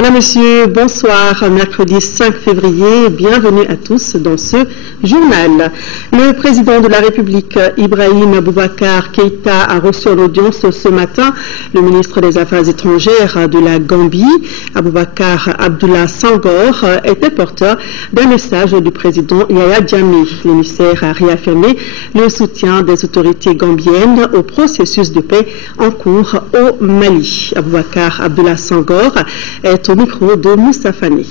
Voilà, monsieur, bonsoir. Mercredi 5 février, bienvenue à tous dans ce journal. Le président de la République, Ibrahim Boubacar Keïta, a reçu en audience ce matin le ministre des Affaires étrangères de la Gambie, Aboubacar Abdullah Sangor, était porteur d'un message du président Yaya Jammeh. L'émissaire a réaffirmé le soutien des autorités gambiennes au processus de paix en cours au Mali. Aboubacar Abdullah Sangor est au micro de Moussa Fani.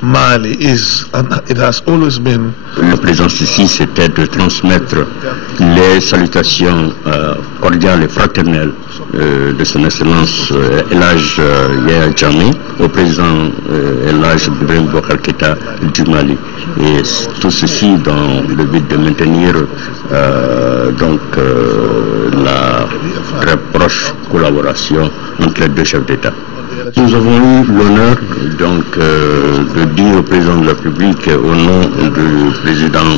Mali is and it has always been. La présence ici, c'était de transmettre les salutations cordiales et fraternelles de son excellence El Hadj Yaya Jammeh au président El Hadj Ibrahim Boubacar Keïta du Mali. Et tout ceci dans le but de maintenir la très proche collaboration entre les deux chefs d'État. Nous avons eu l'honneur de dire au président de la République au nom du président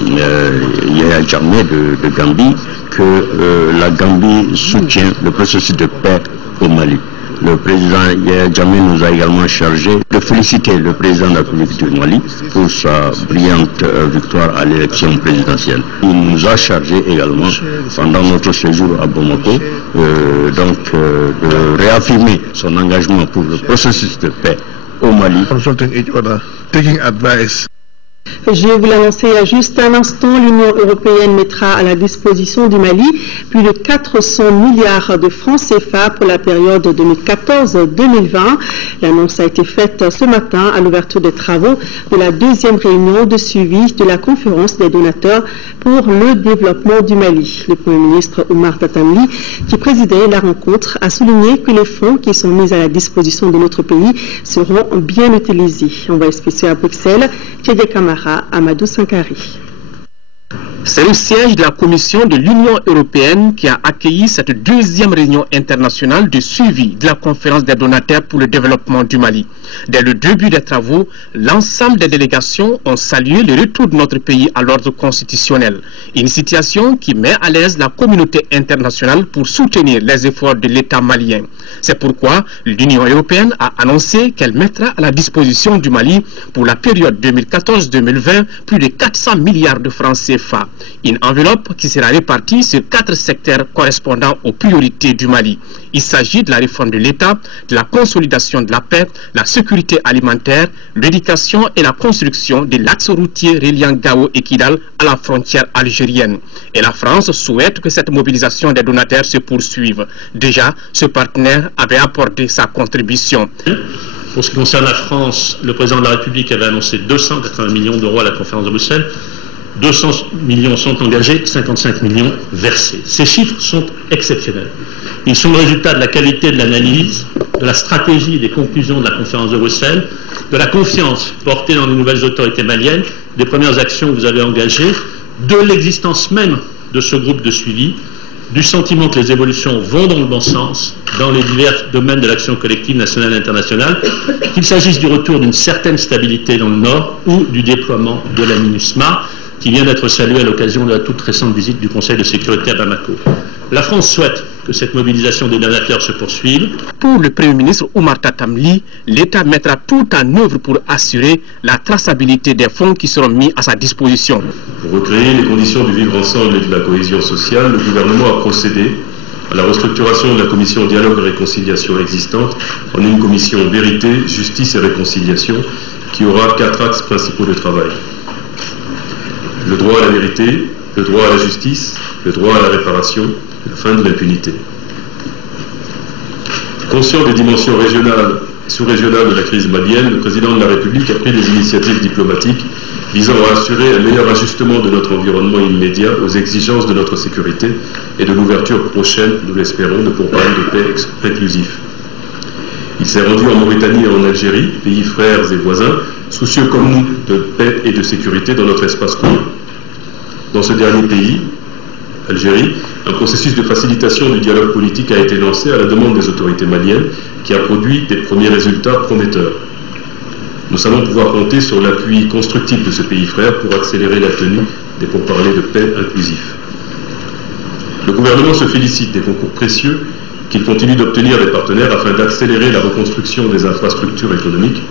Yaya Jammeh de Gambie que la Gambie soutient le processus de paix au Mali. Le président Yaya Jammeh nous a également chargé de féliciter le président de la République du Mali pour sa brillante victoire à l'élection présidentielle. Il nous a chargé également, pendant notre séjour à Bamako, de réaffirmer son engagement pour le processus de paix au Mali. Consulting each other, taking advice. Je vous l'annonçais il y a juste un instant, l'Union européenne mettra à la disposition du Mali plus de 400 milliards de francs CFA pour la période 2014-2020. L'annonce a été faite ce matin à l'ouverture des travaux de la deuxième réunion de suivi de la conférence des donateurs pour le développement du Mali. Le Premier ministre Oumar Tatamli, qui présidait la rencontre, a souligné que les fonds qui sont mis à la disposition de notre pays seront bien utilisés. On va expliquer à Bruxelles, Tchédé Camara, Amadou Sankari. C'est le siège de la Commission de l'Union européenne qui a accueilli cette deuxième réunion internationale de suivi de la conférence des donateurs pour le développement du Mali. Dès le début des travaux, l'ensemble des délégations ont salué le retour de notre pays à l'ordre constitutionnel. Une situation qui met à l'aise la communauté internationale pour soutenir les efforts de l'État malien. C'est pourquoi l'Union européenne a annoncé qu'elle mettra à la disposition du Mali pour la période 2014-2020 plus de 400 milliards de francs CFA. Une enveloppe qui sera répartie sur 4 secteurs correspondant aux priorités du Mali. Il s'agit de la réforme de l'État, de la consolidation de la paix, la sécurité alimentaire, l'éducation et la construction de l'axe routier reliant Gao et Kidal à la frontière algérienne. Et la France souhaite que cette mobilisation des donateurs se poursuive. Déjà, ce partenaire avait apporté sa contribution. Pour ce qui concerne la France, le président de la République avait annoncé 280 millions d'euros à la conférence de Bruxelles. 200 millions sont engagés, 55 millions versés. Ces chiffres sont exceptionnels. Ils sont le résultat de la qualité de l'analyse, de la stratégie et des conclusions de la conférence de Bruxelles, de la confiance portée dans les nouvelles autorités maliennes, des premières actions que vous avez engagées, de l'existence même de ce groupe de suivi, du sentiment que les évolutions vont dans le bon sens dans les divers domaines de l'action collective nationale et internationale, qu'il s'agisse du retour d'une certaine stabilité dans le Nord ou du déploiement de la MINUSMA, qui vient d'être salué à l'occasion de la toute récente visite du Conseil de sécurité à Bamako. La France souhaite que cette mobilisation des donateurs se poursuive. Pour le Premier ministre Oumar Tatamli, l'État mettra tout en œuvre pour assurer la traçabilité des fonds qui seront mis à sa disposition. Pour recréer les conditions du vivre ensemble et de la cohésion sociale, le gouvernement a procédé à la restructuration de la commission dialogue et réconciliation existante en une commission vérité, justice et réconciliation qui aura 4 axes principaux de travail. Le droit à la vérité, le droit à la justice, le droit à la réparation et la fin de l'impunité. Conscient des dimensions régionales et sous-régionales de la crise malienne, le président de la République a pris des initiatives diplomatiques visant à assurer un meilleur ajustement de notre environnement immédiat aux exigences de notre sécurité et de l'ouverture prochaine, nous l'espérons, de pourparlers de paix inclusifs. Il s'est rendu en Mauritanie et en Algérie, pays frères et voisins, soucieux comme nous de paix et de sécurité dans notre espace commun. Dans ce dernier pays, Algérie, un processus de facilitation du dialogue politique a été lancé à la demande des autorités maliennes qui a produit des premiers résultats prometteurs. Nous savons pouvoir compter sur l'appui constructif de ce pays frère pour accélérer la tenue des pourparlers de paix inclusifs. Le gouvernement se félicite des concours précieux qu'il continue d'obtenir des partenaires afin d'accélérer la reconstruction des infrastructures économiques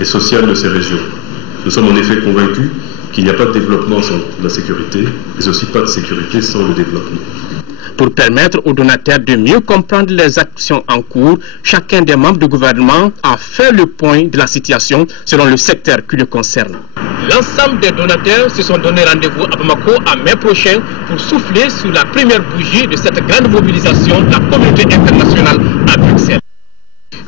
et sociales de ces régions. Nous sommes en effet convaincus qu'il n'y a pas de développement sans la sécurité, mais aussi pas de sécurité sans le développement. Pour permettre aux donataires de mieux comprendre les actions en cours, chacun des membres du gouvernement a fait le point de la situation selon le secteur qui le concerne. L'ensemble des donataires se sont donné rendez-vous à Bamako en mai prochain pour souffler sur la première bougie de cette grande mobilisation de la communauté internationale à Bruxelles.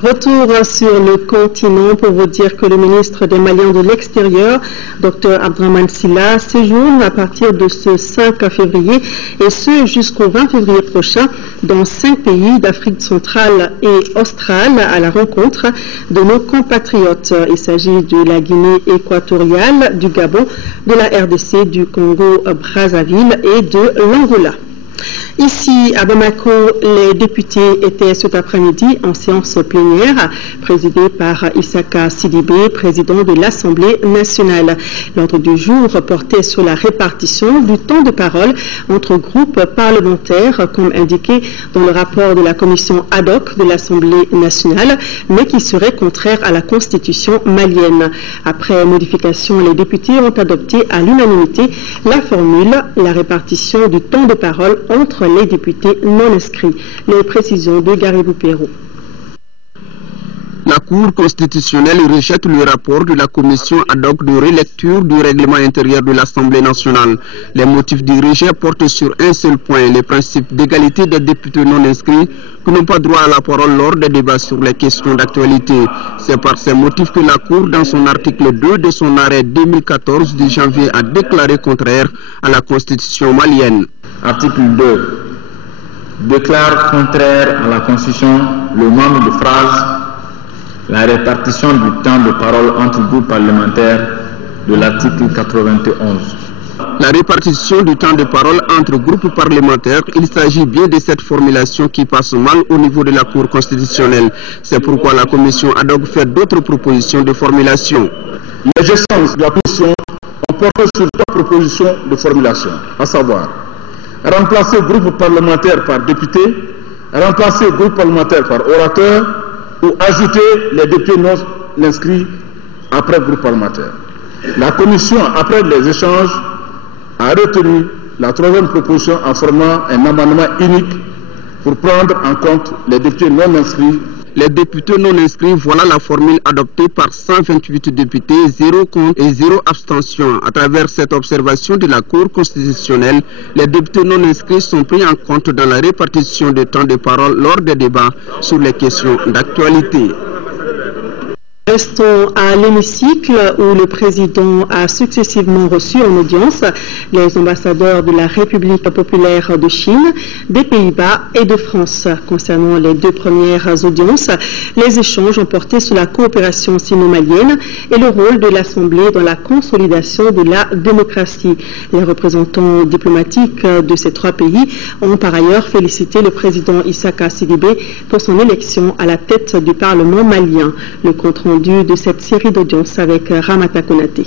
Retour sur le continent pour vous dire que le ministre des Maliens de l'Extérieur, Dr Abdraman Sylla, séjourne à partir de ce 5 février et ce jusqu'au 20 février prochain dans 5 pays d'Afrique centrale et australe à la rencontre de nos compatriotes. Il s'agit de la Guinée équatoriale, du Gabon, de la RDC, du Congo-Brazzaville et de l'Angola. Ici, à Bamako, les députés étaient cet après-midi en séance plénière, présidée par Issaka Sidibé, président de l'Assemblée nationale. L'ordre du jour portait sur la répartition du temps de parole entre groupes parlementaires, comme indiqué dans le rapport de la commission ad hoc de l'Assemblée nationale, mais qui serait contraire à la constitution malienne. Après modification, les députés ont adopté à l'unanimité la formule, la répartition du temps de parole entre les députés non inscrits. Les précisions de Garibou Perrault. La Cour constitutionnelle rejette le rapport de la commission ad hoc de relecture du règlement intérieur de l'Assemblée nationale. Les motifs du rejet portent sur un seul point, les principes d'égalité des députés non inscrits qui n'ont pas droit à la parole lors des débats sur les questions d'actualité. C'est par ces motifs que la Cour, dans son article 2 de son arrêt 2014 de janvier, a déclaré contraire à la constitution malienne. Article 2. Déclare contraire à la Constitution le membre de phrase la répartition du temps de parole entre groupes parlementaires de l'article 91. La répartition du temps de parole entre groupes parlementaires, il s'agit bien de cette formulation qui passe mal au niveau de la Cour constitutionnelle. C'est pourquoi la commission ad hoc fait d'autres propositions de formulation. Les échanges de la commission ont porté sur 3 propositions de formulation, à savoir remplacer groupe parlementaire par député, remplacer groupe parlementaire par orateur ou ajouter les députés non inscrits après groupe parlementaire. La commission, après les échanges, a retenu la 3e proposition en formant un amendement unique pour prendre en compte les députés non inscrits. Les députés non inscrits, voilà la formule adoptée par 128 députés, 0 contre et 0 abstention. À travers cette observation de la Cour constitutionnelle, les députés non inscrits sont pris en compte dans la répartition des temps de parole lors des débats sur les questions d'actualité. Restons à l'hémicycle où le président a successivement reçu en audience les ambassadeurs de la République populaire de Chine, des Pays-Bas et de France. Concernant les 2 premières audiences, les échanges ont porté sur la coopération sino-malienne et le rôle de l'Assemblée dans la consolidation de la démocratie. Les représentants diplomatiques de ces 3 pays ont par ailleurs félicité le président Issaka Sidibé pour son élection à la tête du Parlement malien. Le compte rendu de cette série d'audiences avec Ramata Konaté.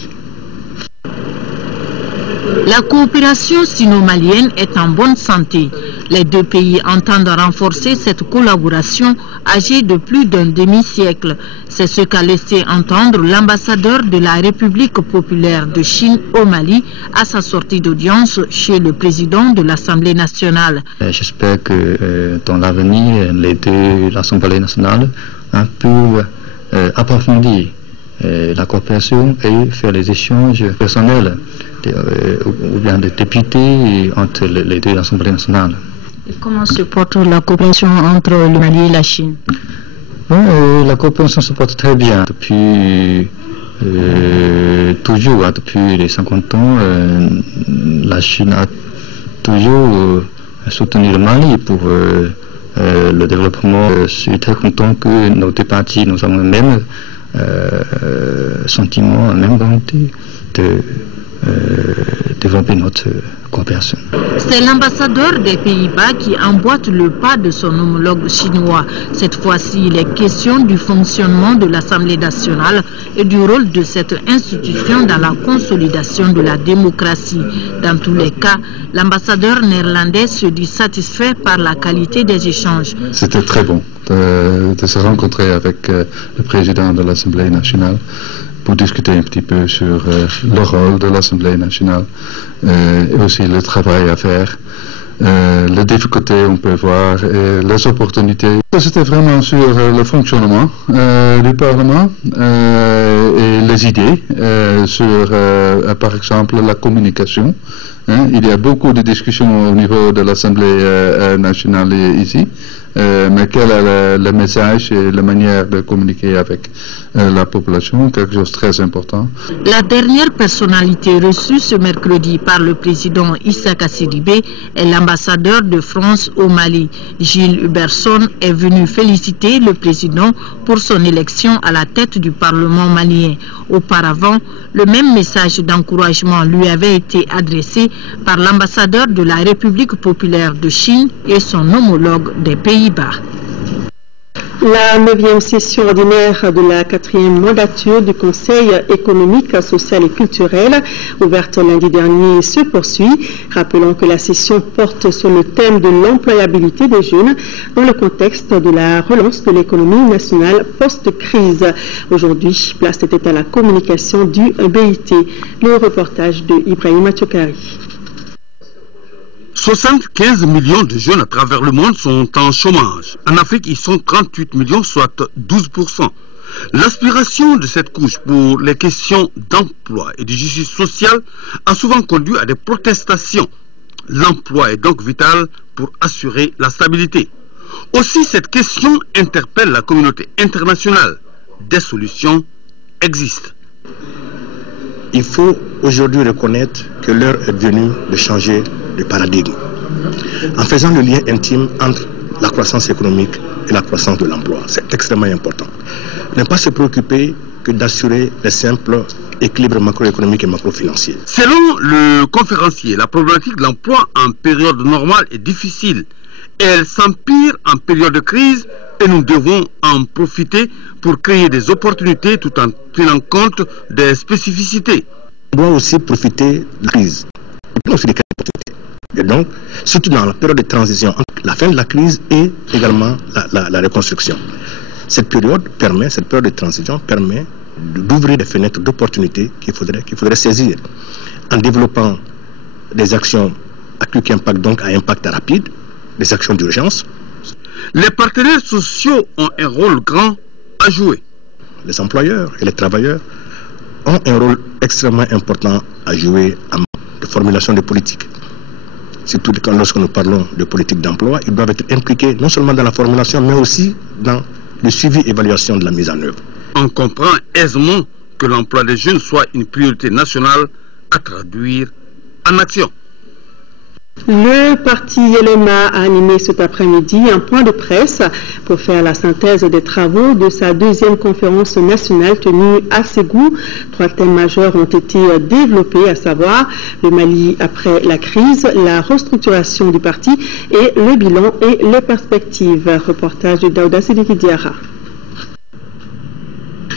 La coopération sino-malienne est en bonne santé. Les 2 pays entendent renforcer cette collaboration âgée de plus d'un demi-siècle. C'est ce qu'a laissé entendre l'ambassadeur de la République populaire de Chine au Mali à sa sortie d'audience chez le président de l'Assemblée nationale. J'espère que dans l'avenir, l'Assemblée nationale peut approfondir la coopération et faire les échanges personnels ou bien des députés entre les 2 assemblées nationales. Et comment se porte la coopération entre le Mali et la Chine? La coopération se porte très bien depuis toujours, depuis les 50 ans. La Chine a toujours soutenu le Mali pour le développement. Je suis très content que nos 2 parties, nous avons le même sentiment, la même volonté de développer notre coopération. C'est l'ambassadeur des Pays-Bas qui emboîte le pas de son homologue chinois. Cette fois-ci, il est question du fonctionnement de l'Assemblée nationale et du rôle de cette institution dans la consolidation de la démocratie. Dans tous les cas, l'ambassadeur néerlandais se dit satisfait par la qualité des échanges. C'était très bon de se rencontrer avec le président de l'Assemblée nationale pour discuter un petit peu sur le rôle de l'Assemblée nationale et aussi le travail à faire, les difficultés on peut voir et les opportunités. C'était vraiment sur le fonctionnement du Parlement et les idées sur par exemple la communication. Il y a beaucoup de discussions au niveau de l'Assemblée nationale ici, mais quel est le message et la manière de communiquer avec la population, quelque chose de très important. La dernière personnalité reçue ce mercredi par le président Issaka Sidibé est l'ambassadeur de France au Mali. Gilles Huberson est venu féliciter le président pour son élection à la tête du Parlement malien. Auparavant, le même message d'encouragement lui avait été adressé par l'ambassadeur de la République populaire de Chine et son homologue des Pays-Bas. La 9e session ordinaire de la 4e mandature du Conseil économique, social et culturel, ouverte lundi dernier, se poursuit. Rappelons que la session porte sur le thème de l'employabilité des jeunes dans le contexte de la relance de l'économie nationale post-crise. Aujourd'hui, place était à la communication du BIT. Le reportage de Ibrahima Tchokari. 75 millions de jeunes à travers le monde sont en chômage. En Afrique, ils sont 38 millions, soit 12%. L'aspiration de cette couche pour les questions d'emploi et de justice sociale a souvent conduit à des protestations. L'emploi est donc vital pour assurer la stabilité. Aussi, cette question interpelle la communauté internationale. Des solutions existent. Il faut aujourd'hui reconnaître que l'heure est venue de changer de paradigme, en faisant le lien intime entre la croissance économique et la croissance de l'emploi. C'est extrêmement important. Ne pas se préoccuper que d'assurer les simples équilibres macroéconomiques et macrofinanciers. Selon le conférencier, la problématique de l'emploi en période normale est difficile. Elle s'empire en période de crise et nous devons en profiter pour créer des opportunités tout en tenant compte des spécificités. On doit aussi profiter de la crise. On aussi des opportunités. Et donc, surtout dans la période de transition entre la fin de la crise et également la reconstruction. Cette période de transition permet d'ouvrir des fenêtres d'opportunités qu'il faudrait saisir en développant des actions à quick impact, donc à impact rapide, des actions d'urgence. Les partenaires sociaux ont un rôle grand à jouer. Les employeurs et les travailleurs ont un rôle extrêmement important à jouer en de formulation de politiques. Surtout lorsque nous parlons de politique d'emploi, ils doivent être impliqués non seulement dans la formulation, mais aussi dans le suivi et évaluation de la mise en œuvre. On comprend aisément que l'emploi des jeunes soit une priorité nationale à traduire en action. Le parti LMA a animé cet après-midi un point de presse pour faire la synthèse des travaux de sa 2e conférence nationale tenue à Ségou. 3 thèmes majeurs ont été développés, à savoir le Mali après la crise, la restructuration du parti et le bilan et les perspectives. Reportage de Daouda Sidiki Diarra.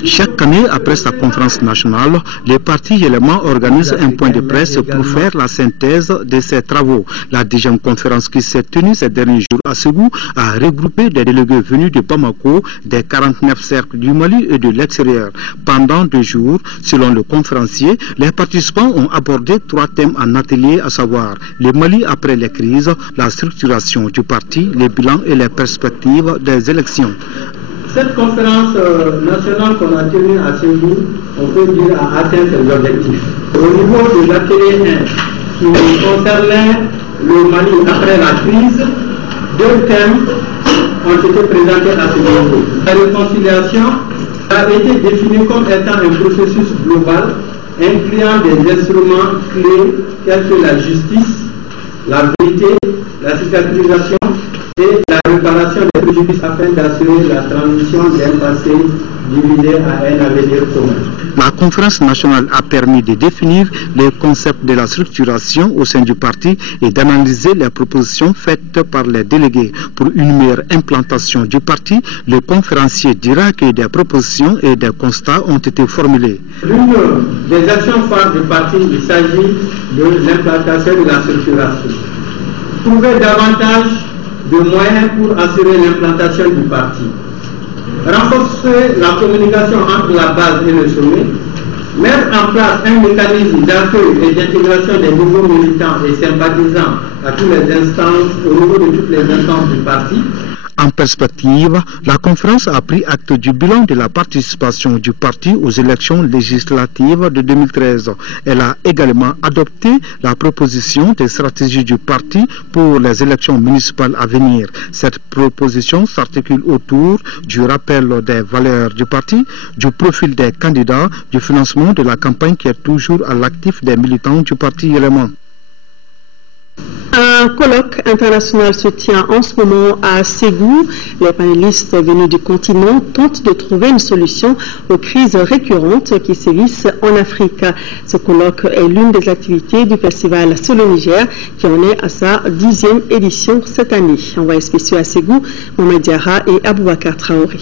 Chaque année, après sa conférence nationale, les partis éléments organisent un point de presse pour faire la synthèse de ses travaux. La 10e conférence qui s'est tenue ces derniers jours à Ségou a regroupé des délégués venus de Bamako, des 49 cercles du Mali et de l'extérieur. Pendant 2 jours, selon le conférencier, les participants ont abordé 3 thèmes en atelier, à savoir le Mali après les crises, la structuration du parti, les bilans et les perspectives des élections. Cette conférence nationale qu'on a tenue à Ségou, on peut dire, a atteint ses objectifs. Au niveau de l'atelier 1, qui concernait le Mali après la crise, 2 thèmes ont été présentés à ce niveau. La réconciliation a été définie comme étant un processus global incluant des instruments clés tels que la justice, la vérité, la cicatrisation et la réparation des préjudices afin d'assurer la transition d'un passé divisés à un avenir commun. La conférence nationale a permis de définir les concepts de la structuration au sein du parti et d'analyser les propositions faites par les délégués. Pour une meilleure implantation du parti, le conférencier dira que des propositions et des constats ont été formulés. L'une des actions phares du parti, il s'agit de l'implantation de la structuration. Trouver davantage de moyens pour assurer l'implantation du parti. Renforcer la communication entre la base et le sommet. Mettre en place un mécanisme d'accueil et d'intégration des nouveaux militants et sympathisants à toutes les instances, au niveau de toutes les instances du parti. En perspective, la conférence a pris acte du bilan de la participation du parti aux élections législatives de 2013. Elle a également adopté la proposition des stratégies du parti pour les élections municipales à venir. Cette proposition s'articule autour du rappel des valeurs du parti, du profil des candidats, du financement de la campagne qui est toujours à l'actif des militants du parti élément. Un colloque international se tient en ce moment à Ségou. Les panélistes venus du continent tentent de trouver une solution aux crises récurrentes qui sévissent en Afrique. Ce colloque est l'une des activités du festival Solo Niger qui en est à sa 10e édition cette année. Envoyé spéciaux à Ségou, Mohamed Diarra et Aboubakar Traoré.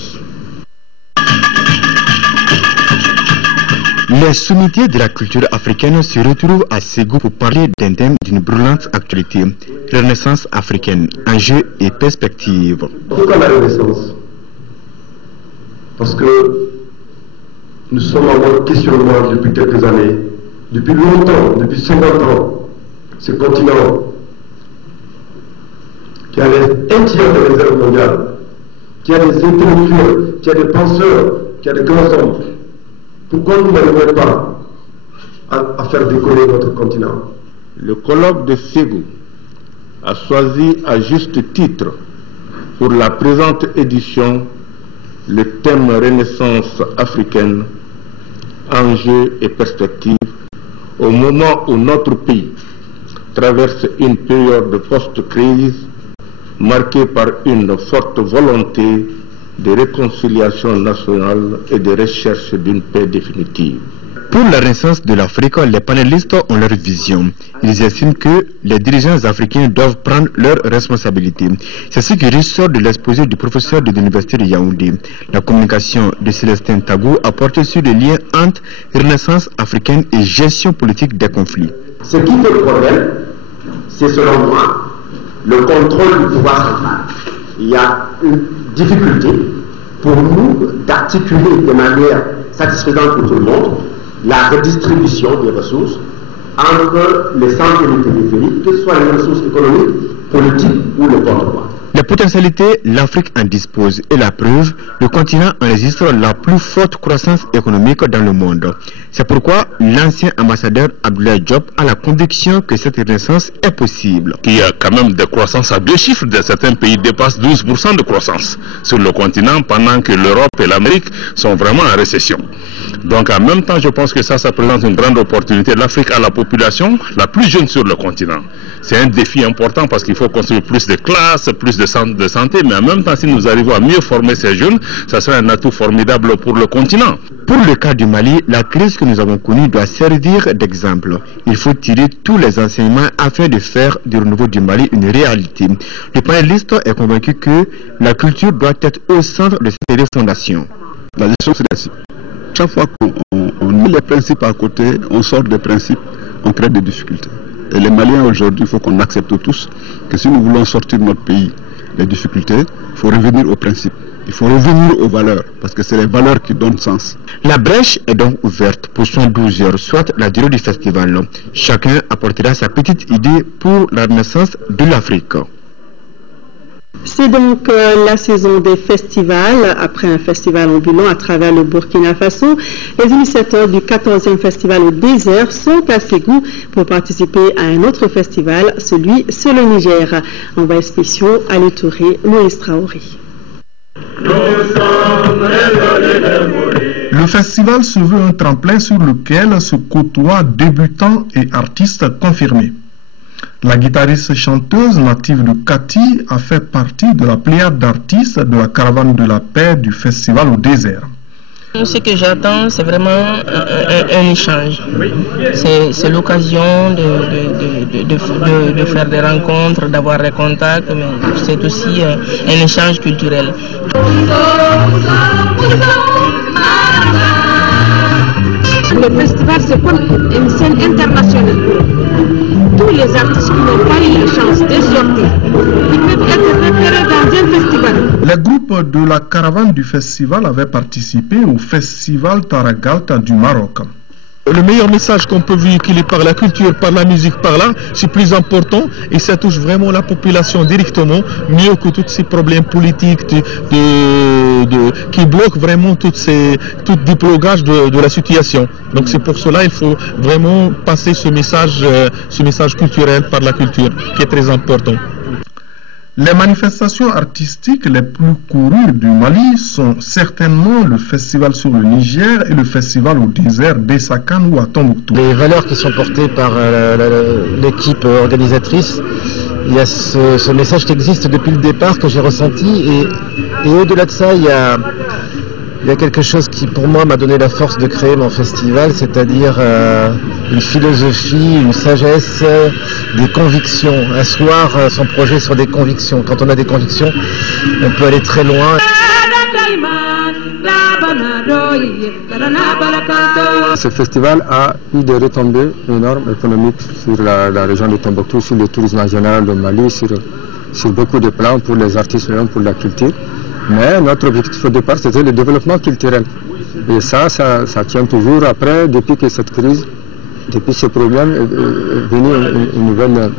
Les sommeliers de la culture africaine se retrouvent à Ségou pour parler d'un thème d'une brûlante actualité, Renaissance africaine, enjeux et perspectives. Pourquoi la Renaissance? Parce que nous sommes en mode questionnement depuis quelques années, depuis longtemps, depuis 50 ans. Ce continent qui a un tiers des réserves mondiales, qui a des intellectuels, qui a des penseurs, qui a des grands hommes. Pourquoi nous n'arrivons pas à faire décoller notre continent? Le colloque de Ségou a choisi à juste titre pour la présente édition le thème Renaissance africaine, enjeux et perspectives, au moment où notre pays traverse une période de post-crise marquée par une forte volonté de réconciliation nationale et de recherche d'une paix définitive. Pour la renaissance de l'Afrique, les panélistes ont leur vision. Ils estiment que les dirigeants africains doivent prendre leurs responsabilités. C'est ce qui ressort de l'exposé du professeur de l'Université de Yaoundé. La communication de Célestin Tagou a porté sur le lien entre renaissance africaine et gestion politique des conflits. Ce qui fait le problème, c'est selon moi le contrôle du pouvoir central. Il y a une difficulté pour nous d'articuler de manière satisfaisante pour tout le monde la redistribution des ressources entre les centres et les périphériques, que ce soit les ressources économiques, politiques ou le contre-droit. Les potentialités, l'Afrique en dispose et la preuve, le continent enregistre la plus forte croissance économique dans le monde. C'est pourquoi l'ancien ambassadeur Abdoulaye Diop a la conviction que cette renaissance est possible. Il y a quand même des croissances à deux chiffres, certains pays dépassent 12% de croissance sur le continent pendant que l'Europe et l'Amérique sont vraiment en récession. Donc en même temps, je pense que ça présente une grande opportunité. L'Afrique a la population la plus jeune sur le continent. C'est un défi important parce qu'il faut construire plus de classes, plus de centres de santé, mais en même temps, si nous arrivons à mieux former ces jeunes, ça sera un atout formidable pour le continent. Pour le cas du Mali, la crise que nous avons connue doit servir d'exemple. Il faut tirer tous les enseignements afin de faire du renouveau du Mali une réalité. Le panéliste est convaincu que la culture doit être au centre de cette refondation. La gestion, c'est ainsi. Chaque fois qu'on met les principes à côté, on sort des principes, on crée des difficultés. Et les Maliens aujourd'hui, il faut qu'on accepte tous que si nous voulons sortir de notre pays des difficultés, il faut revenir aux principes. Il faut revenir aux valeurs, parce que c'est les valeurs qui donnent sens. La brèche est donc ouverte pour 112 heures, soit la durée du festival. Chacun apportera sa petite idée pour la renaissance de l'Afrique. C'est donc la saison des festivals. Après un festival ambulant à travers le Burkina Faso, les initiateurs du 14e festival au désert sont à Ségou pour participer à un autre festival, celui sur le Niger. Envoyé spéciaux à Touré, Moïse Traoré. Le festival se veut un tremplin sur lequel se côtoient débutants et artistes confirmés. La guitariste chanteuse native de Kati a fait partie de la pléiade d'artistes de la caravane de la paix du festival au désert. Ce que j'attends, c'est vraiment un échange. C'est l'occasion de faire des rencontres, d'avoir des contacts, mais c'est aussi un échange culturel. Le festival, c'est comme une scène internationale. Tous les artistes qui n'ont pas eu la chance de sortir, ils peuvent être repérés dans un festival. Les groupes de la caravane du festival avaient participé au festival Taragalta du Maroc. Le meilleur message qu'on peut véhiculer par la culture, par la musique, par là, c'est plus important et ça touche vraiment la population directement, mieux que tous ces problèmes politiques qui bloquent vraiment tout déblocage de la situation. Donc c'est pour cela qu'il faut vraiment passer ce message culturel par la culture qui est très important. Les manifestations artistiques les plus courues du Mali sont certainement le festival sur le Niger et le festival au désert d'Essakan ou à Tombouctou. Les valeurs qui sont portées par l'équipe organisatrice, il y a ce message qui existe depuis le départ que j'ai ressenti et au-delà de ça, il y a quelque chose qui pour moi m'a donné la force de créer mon festival, c'est-à-dire une philosophie, une sagesse, des convictions, asseoir son projet sur des convictions. Quand on a des convictions, on peut aller très loin. Ce festival a eu des retombées énormes économiques sur la région de Tombouctou, sur le tourisme en général du Mali, sur beaucoup de plans pour les artistes et pour la culture. Mais notre objectif au départ, c'était le développement culturel. Et ça tient toujours après, depuis que cette crise, depuis ce problème, est venue une nouvelle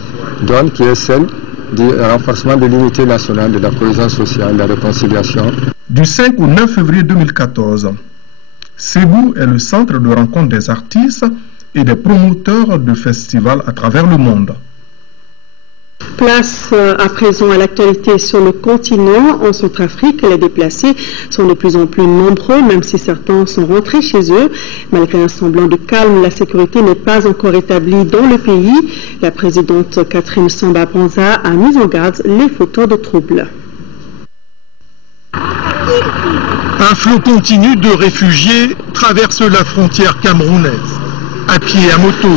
donne qui est celle du renforcement de l'unité nationale, de la cohésion sociale, de la réconciliation. Du 5 au 9 février 2014, Ségou est le centre de rencontre des artistes et des promoteurs de festivals à travers le monde. Place à présent à l'actualité sur le continent. En Centrafrique, les déplacés sont de plus en plus nombreux, même si certains sont rentrés chez eux. Malgré un semblant de calme, la sécurité n'est pas encore établie dans le pays. La présidente Catherine Samba-Panza a mis en garde les fauteurs de troubles. Un flot continu de réfugiés traverse la frontière camerounaise, à pied, à moto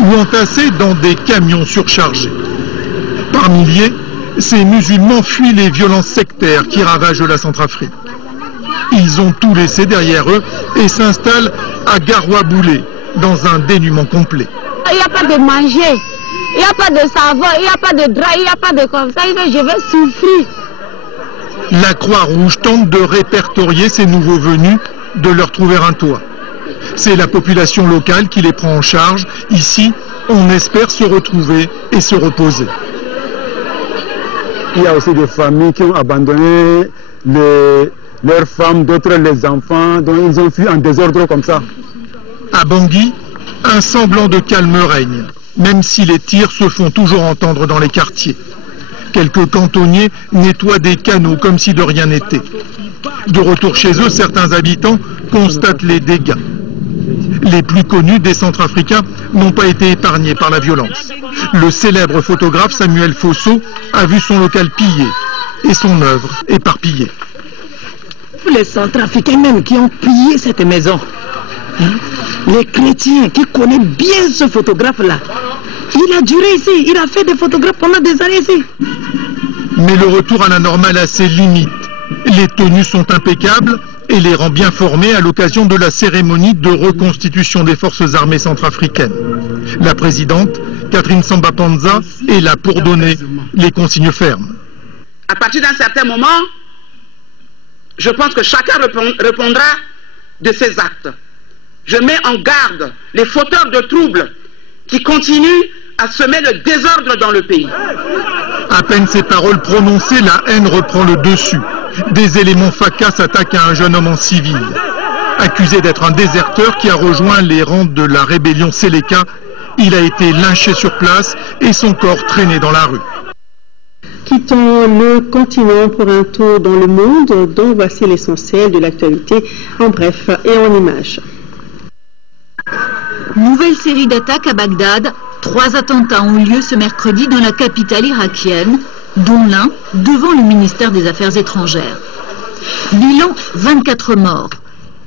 ou entassés dans des camions surchargés. Par milliers, ces musulmans fuient les violences sectaires qui ravagent la Centrafrique. Ils ont tout laissé derrière eux et s'installent à Garoua-Boulé, dans un dénuement complet. Il n'y a pas de manger, il n'y a pas de savon, il n'y a pas de drap, il n'y a pas de comme ça, je vais souffrir. La Croix-Rouge tente de répertorier ces nouveaux venus, de leur trouver un toit. C'est la population locale qui les prend en charge. Ici, on espère se retrouver et se reposer. Il y a aussi des familles qui ont abandonné leurs femmes, d'autres les enfants, donc ils ont fui en désordre comme ça. À Bangui, un semblant de calme règne, même si les tirs se font toujours entendre dans les quartiers. Quelques cantonniers nettoient des canaux comme si de rien n'était. De retour chez eux, certains habitants constatent les dégâts. Les plus connus des Centrafricains n'ont pas été épargnés par la violence. Le célèbre photographe Samuel Fosso a vu son local pillé et son œuvre éparpillée. Les Centrafricains même qui ont pillé cette maison, les chrétiens qui connaissent bien ce photographe-là, il a duré ici, il a fait des photographes pendant des années ici. Mais le retour à la normale a ses limites. Les tenues sont impeccables et les rangs bien formés à l'occasion de la cérémonie de reconstitution des forces armées centrafricaines. La présidente, Catherine Samba-Panza, est là pour donner les consignes fermes. À partir d'un certain moment, je pense que chacun répondra de ses actes. Je mets en garde les fauteurs de troubles qui continuent à semer le désordre dans le pays. À peine ces paroles prononcées, la haine reprend le dessus. Des éléments FACA s'attaquent à un jeune homme en civil. Accusé d'être un déserteur qui a rejoint les rangs de la rébellion Séléka, il a été lynché sur place et son corps traîné dans la rue. Quittons le continent pour un tour dans le monde, dont voici l'essentiel de l'actualité en bref et en images. Nouvelle série d'attaques à Bagdad. 3 attentats ont eu lieu ce mercredi dans la capitale irakienne, dont l'un devant le ministère des Affaires étrangères. Bilan, 24 morts.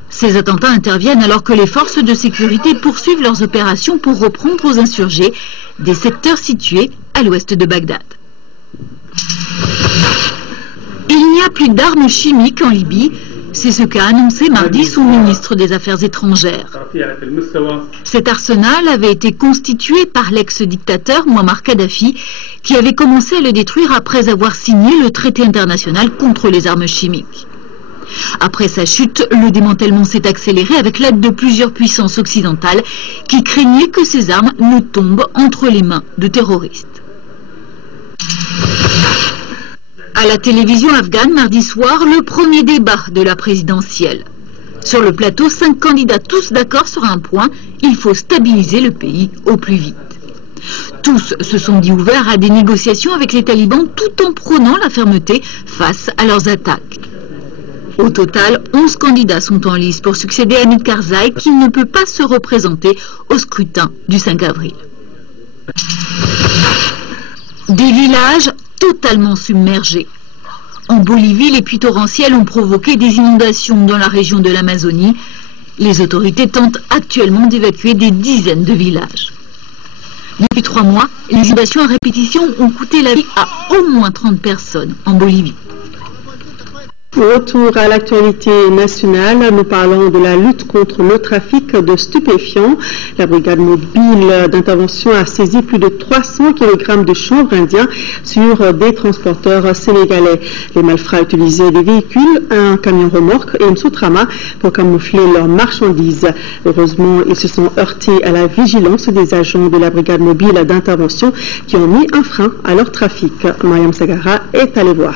Ces attentats interviennent alors que les forces de sécurité poursuivent leurs opérations pour reprendre aux insurgés des secteurs situés à l'ouest de Bagdad. Il n'y a plus d'armes chimiques en Libye, c'est ce qu'a annoncé mardi son ministre des Affaires étrangères. Cet arsenal avait été constitué par l'ex-dictateur Muammar Kadhafi, qui avait commencé à le détruire après avoir signé le traité international contre les armes chimiques. Après sa chute, le démantèlement s'est accéléré avec l'aide de plusieurs puissances occidentales qui craignaient que ces armes ne tombent entre les mains de terroristes. À la télévision afghane, mardi soir, le premier débat de la présidentielle. Sur le plateau, 5 candidats tous d'accord sur un point, il faut stabiliser le pays au plus vite. Tous se sont dit ouverts à des négociations avec les talibans tout en prônant la fermeté face à leurs attaques. Au total, 11 candidats sont en lice pour succéder à Hamid Karzai qui ne peut pas se représenter au scrutin du 5 avril. Des villages totalement submergés. En Bolivie, les pluies torrentielles ont provoqué des inondations dans la région de l'Amazonie. Les autorités tentent actuellement d'évacuer des dizaines de villages. Depuis 3 mois, les inondations à répétition ont coûté la vie à au moins 30 personnes en Bolivie. Retour à l'actualité nationale, nous parlons de la lutte contre le trafic de stupéfiants. La brigade mobile d'intervention a saisi plus de 300 kg de chanvre indien sur des transporteurs sénégalais. Les malfrats utilisaient des véhicules, un camion remorque et une sous-trama pour camoufler leurs marchandises. Heureusement, ils se sont heurtés à la vigilance des agents de la brigade mobile d'intervention qui ont mis un frein à leur trafic. Mariam Sagara est allée voir.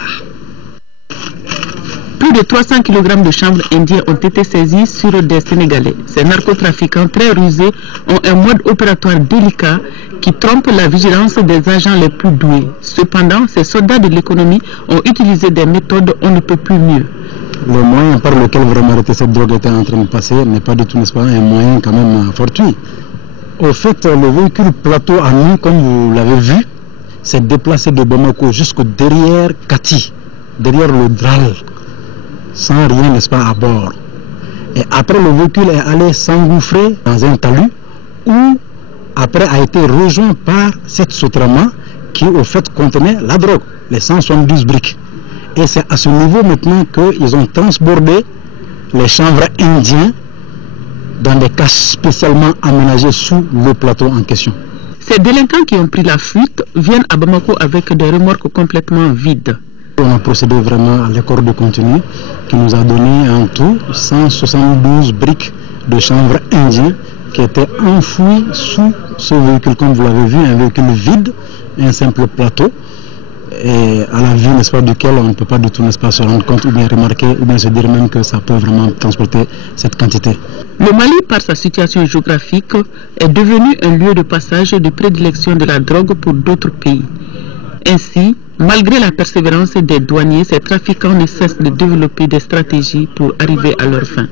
Plus de 300 kg de chanvre indien ont été saisis sur des Sénégalais. Ces narcotrafiquants très rusés ont un mode opératoire délicat qui trompe la vigilance des agents les plus doués. Cependant, ces soldats de l'économie ont utilisé des méthodes on ne peut plus mieux. Le moyen par lequel vraiment cette drogue était en train de passer n'est pas du tout, n'est-ce pas, un moyen quand même fortuit. Au fait, le véhicule plateau à nous, comme vous l'avez vu, s'est déplacé de Bamako jusqu'au derrière Kati, derrière le Dral, sans rien, n'est-ce pas, à bord. Et après, le véhicule est allé s'engouffrer dans un talus où, après, a été rejoint par cette Sotrama qui, au fait, contenait la drogue, les 172 briques. Et c'est à ce niveau maintenant qu'ils ont transbordé les chanvres indiens dans des caches spécialement aménagées sous le plateau en question. Ces délinquants qui ont pris la fuite viennent à Bamako avec des remorques complètement vides. On a procédé vraiment à l'accord de contenu qui nous a donné en tout 172 briques de chanvre indien qui étaient enfouies sous ce véhicule, comme vous l'avez vu, un véhicule vide, un simple plateau, et à la vue, n'est-ce pas, duquel on ne peut pas du tout, n'est-ce pas, se rendre compte ou bien remarquer ou bien se dire même que ça peut vraiment transporter cette quantité. Le Mali, par sa situation géographique, est devenu un lieu de passage de prédilection de la drogue pour d'autres pays. Ainsi, malgré la persévérance des douaniers, ces trafiquants ne cessent de développer des stratégies pour arriver à leur fin.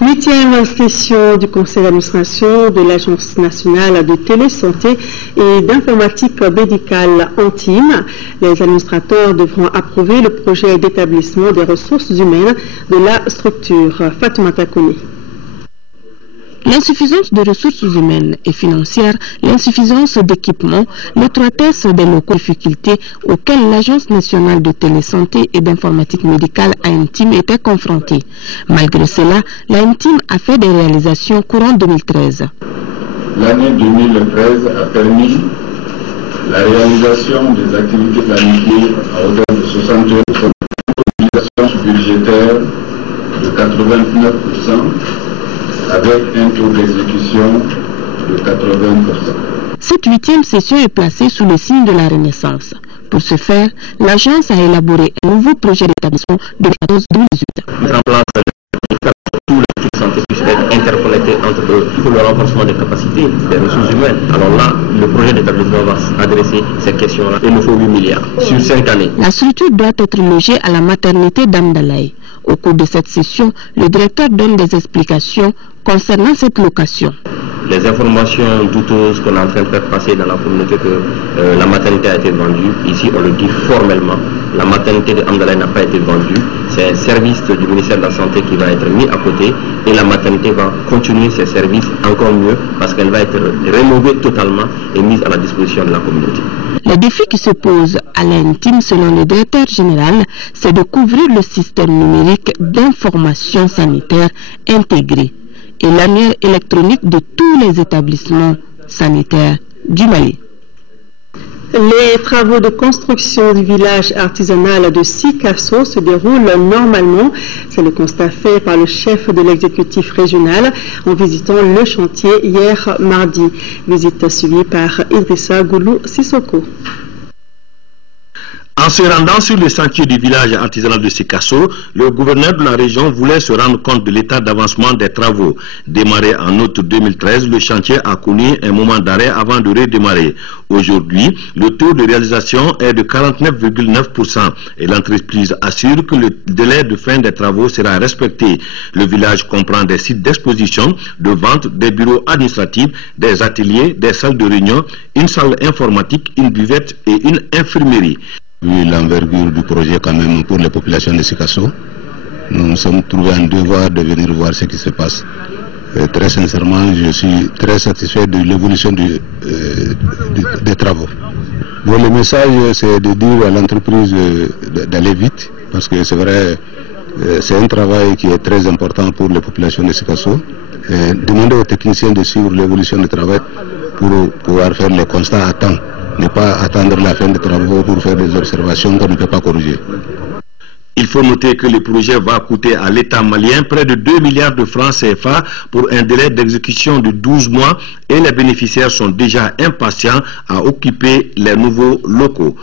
8e session du conseil d'administration de l'Agence nationale de télésanté et d'informatique médicale Antime. Les administrateurs devront approuver le projet d'établissement des ressources humaines de la structure. Fatoumata Koné. L'insuffisance de ressources humaines et financières, l'insuffisance d'équipements, l'étroitesse des locaux, difficultés auxquelles l'Agence nationale de télésanté et d'informatique médicale ANTIM était confrontée. Malgré cela, l'ANTIM a fait des réalisations courant 2013. L'année 2013 a permis la réalisation des activités planifiées à hauteur de 61%, mobilisation budgétaire de 89%, avec un taux d'exécution de 80%. Cette 8e session est placée sous le signe de la Renaissance. Pour ce faire, l'agence a élaboré un nouveau projet d'établissement de 2014-2018. Mettre en place tous les structures de santé puissent être interconnectés entre eux pour le renforcement des capacités des ressources humaines. Alors là, le projet d'établissement va adresser ces questions-là. Il nous faut 8 milliards sur 5 années. La structure doit être logée à la maternité d'Amdalaï. Au cours de cette session, le directeur donne des explications concernant cette location. les informations douteuses qu'on est en train de faire passer dans la communauté que la maternité a été vendue, ici on le dit formellement, la maternité de Amdalaï n'a pas été vendue, c'est un service du ministère de la Santé qui va être mis à côté et la maternité va continuer ses services encore mieux parce qu'elle va être rénovée totalement et mise à la disposition de la communauté. Le défi qui se pose à l'intime, selon le directeur général, c'est de couvrir le système numérique d'information sanitaire intégré et l'annuaire électronique de tous les établissements sanitaires du Mali. Les travaux de construction du village artisanal de Sikasso se déroulent normalement. C'est le constat fait par le chef de l'exécutif régional en visitant le chantier hier mardi. Visite suivie par Idrissa Goulou Sissoko. En se rendant sur le chantier du village artisanal de Sikasso, le gouverneur de la région voulait se rendre compte de l'état d'avancement des travaux. Démarré en août 2013, le chantier a connu un moment d'arrêt avant de redémarrer. Aujourd'hui, le taux de réalisation est de 49,9% et l'entreprise assure que le délai de fin des travaux sera respecté. Le village comprend des sites d'exposition, de vente, des bureaux administratifs, des ateliers, des salles de réunion, une salle informatique, une buvette et une infirmerie. Vu l'envergure du projet quand même pour les populations de Sikasso, nous nous sommes trouvés un devoir de venir voir ce qui se passe. Et très sincèrement, je suis très satisfait de l'évolution des travaux. Bon, le message, c'est de dire à l'entreprise d'aller vite, parce que c'est vrai, c'est un travail qui est très important pour les populations de Sikasso. Demander aux techniciens de suivre l'évolution du travail pour pouvoir faire les constats à temps. Ne pas attendre la fin des travaux pour faire des observations qu'on ne peut pas corriger. Il faut noter que le projet va coûter à l'État malien près de 2 milliards de francs CFA pour un délai d'exécution de 12 mois et les bénéficiaires sont déjà impatients à occuper les nouveaux locaux.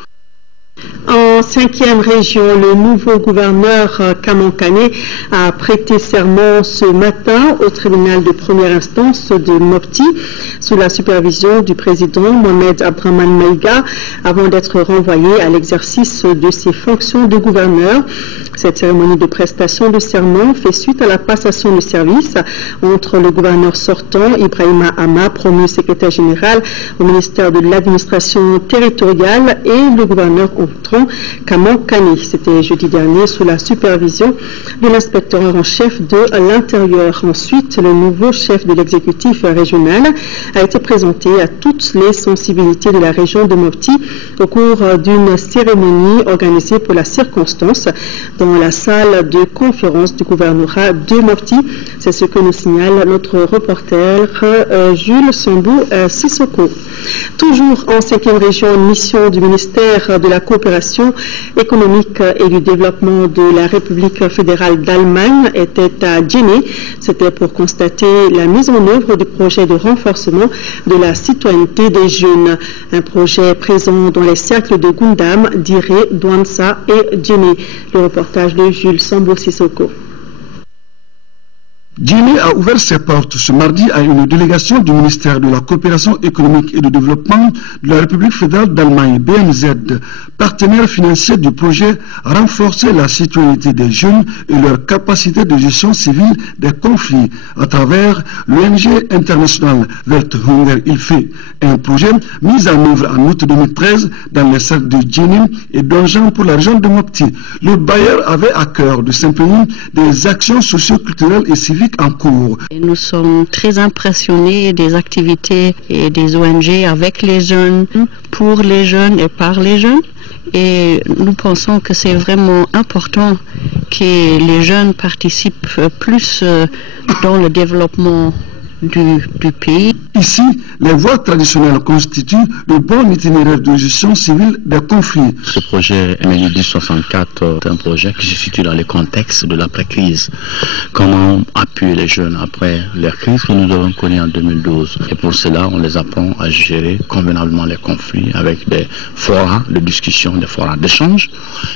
En 5e région, le nouveau gouverneur Kamankane a prêté serment ce matin au tribunal de première instance de Mopti sous la supervision du président Mohamed Abdraman Maïga avant d'être renvoyé à l'exercice de ses fonctions de gouverneur. Cette cérémonie de prestation de serment fait suite à la passation de service entre le gouverneur sortant Ibrahima Ama, promu secrétaire général au ministère de l'administration territoriale, et le gouverneur entrant Kamankane. C'était jeudi dernier sous la supervision de l'inspecteur en chef de l'Intérieur. Ensuite, le nouveau chef de l'exécutif régional a été présenté à toutes les sensibilités de la région de Mopti au cours d'une cérémonie organisée pour la circonstance dans la salle de conférence du gouvernorat de Mopti. C'est ce que nous signale notre reporter Jules Sambou Sissoko. Toujours en 5e région, une mission du ministère de la coopération économique et du développement de la République fédérale d'Allemagne était à Djenné. C'était pour constater la mise en œuvre du projet de renforcement de la citoyenneté des jeunes. Un projet présent dans les cercles de Gundam, Diré, Douansa et Djenné. Le reportage de Jules Sambo Sissoko. Djenné a ouvert ses portes ce mardi à une délégation du ministère de la coopération économique et du développement de la République fédérale d'Allemagne, BMZ, partenaire financier du projet Renforcer la citoyenneté des jeunes et leur capacité de gestion civile des conflits à travers l'ONG internationale Welthunger Hilfe, un projet mis en œuvre en août 2013 dans les cercles de Djenné et d'Onjan pour la région de Mopti. Le bailleur avait à cœur de s'imprégner des actions socio-culturelles et civiques en cours. Et nous sommes très impressionnés des activités et des ONG avec les jeunes, pour les jeunes et par les jeunes. Et nous pensons que c'est vraiment important que les jeunes participent plus dans le développement du pays. Ici, les voies traditionnelles constituent le bon itinéraire de gestion civile des conflits. Ce projet MNUD 64 est un projet qui se situe dans le contexte de l'après-crise. Comment appuyer les jeunes après les crises que nous avons connues en 2012. Et pour cela, on les apprend à gérer convenablement les conflits avec des forats de discussion, des forats d'échange.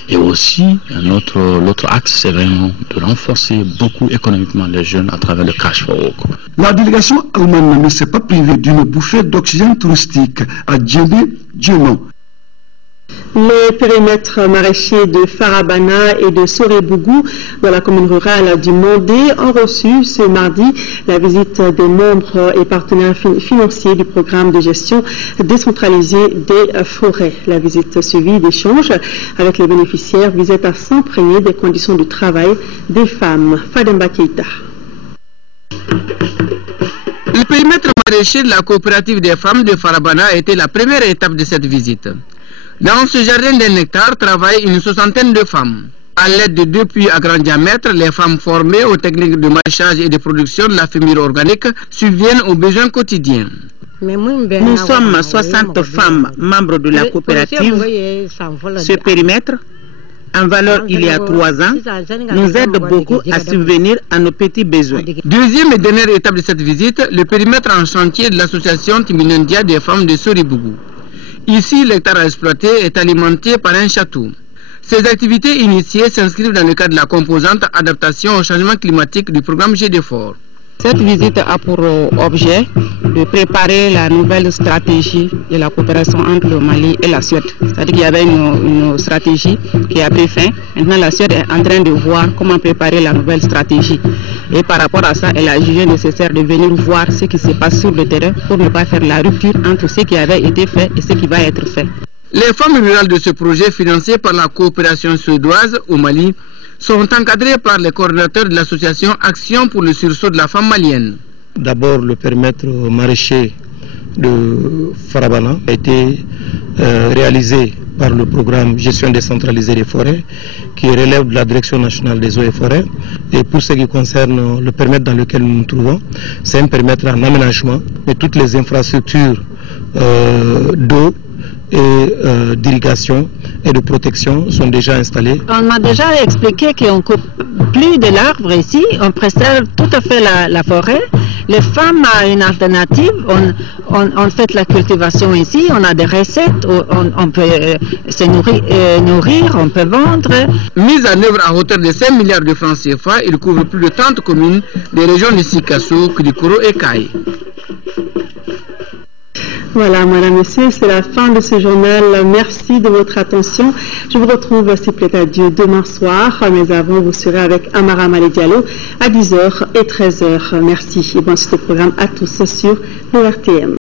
Et aussi, l'autre axe, c'est vraiment de renforcer beaucoup économiquement les jeunes à travers le cash for work. La délégation allemande ne s'est pas privée d'une bouffée d'oxygène touristique à Djenné, Djenon. Les périmètres maraîchers de Farabana et de Sorebougou dans la commune rurale du Mandé ont reçu ce mardi la visite des membres et partenaires financiers du programme de gestion décentralisée des forêts. La visite suivie d'échanges avec les bénéficiaires visait à s'imprégner des conditions de travail des femmes. Fademba Keita. Le périmètre maraîcher de la coopérative des femmes de Farabana a été la première étape de cette visite. Dans ce jardin d'un hectare travaillent une soixantaine de femmes. À l'aide de 2 puits à grand diamètre, les femmes formées aux techniques de maraîchage et de production de la fumure organique subviennent aux besoins quotidiens. Nous sommes 60 femmes membres de la coopérative. Ce périmètre, en valeur il y a 3 ans, nous aide beaucoup à subvenir à nos petits besoins. Deuxième et dernière étape de cette visite, le périmètre en chantier de l'association Timinendia des femmes de Sorebougou. Ici, l'hectare à exploiter est alimenté par un château. Ces activités initiées s'inscrivent dans le cadre de la composante adaptation au changement climatique du programme GDFOR. Cette visite a pour objet de préparer la nouvelle stratégie de la coopération entre le Mali et la Suède. C'est-à-dire qu'il y avait une stratégie qui a pris fin. Maintenant, la Suède est en train de voir comment préparer la nouvelle stratégie. Et par rapport à ça, elle a jugé nécessaire de venir voir ce qui se passe sur le terrain pour ne pas faire la rupture entre ce qui avait été fait et ce qui va être fait. Les femmes rurales de ce projet financé par la coopération suédoise au Mali sont encadrées par les coordinateurs de l'association Action pour le sursaut de la femme malienne. D'abord, le périmètre maraîcher de Farabana a été réalisé par le programme Gestion décentralisée des forêts qui relève de la Direction nationale des eaux et forêts. Et pour ce qui concerne le périmètre dans lequel nous nous trouvons, c'est un périmètre en aménagement et toutes les infrastructures d'eau et d'irrigation et de protection sont déjà installées. On m'a déjà expliqué qu'on ne coupe plus de l'arbre ici, on préserve tout à fait la forêt. Les femmes ont une alternative, on fait la cultivation ici, on a des recettes, on peut se nourrir, on peut vendre. Mise en œuvre à hauteur de 5 milliards de francs CFA, il couvre plus de 30 communes des régions de Sikasso, Kidikoro et Kaye. Voilà, madame, messieurs, c'est la fin de ce journal. Merci de votre attention. Je vous retrouve, s'il plaît à Dieu, demain soir. Mais avant, vous serez avec Amara Malé Diallo à 10h et 13h. Merci et bon suite au programme à tous sur le RTM.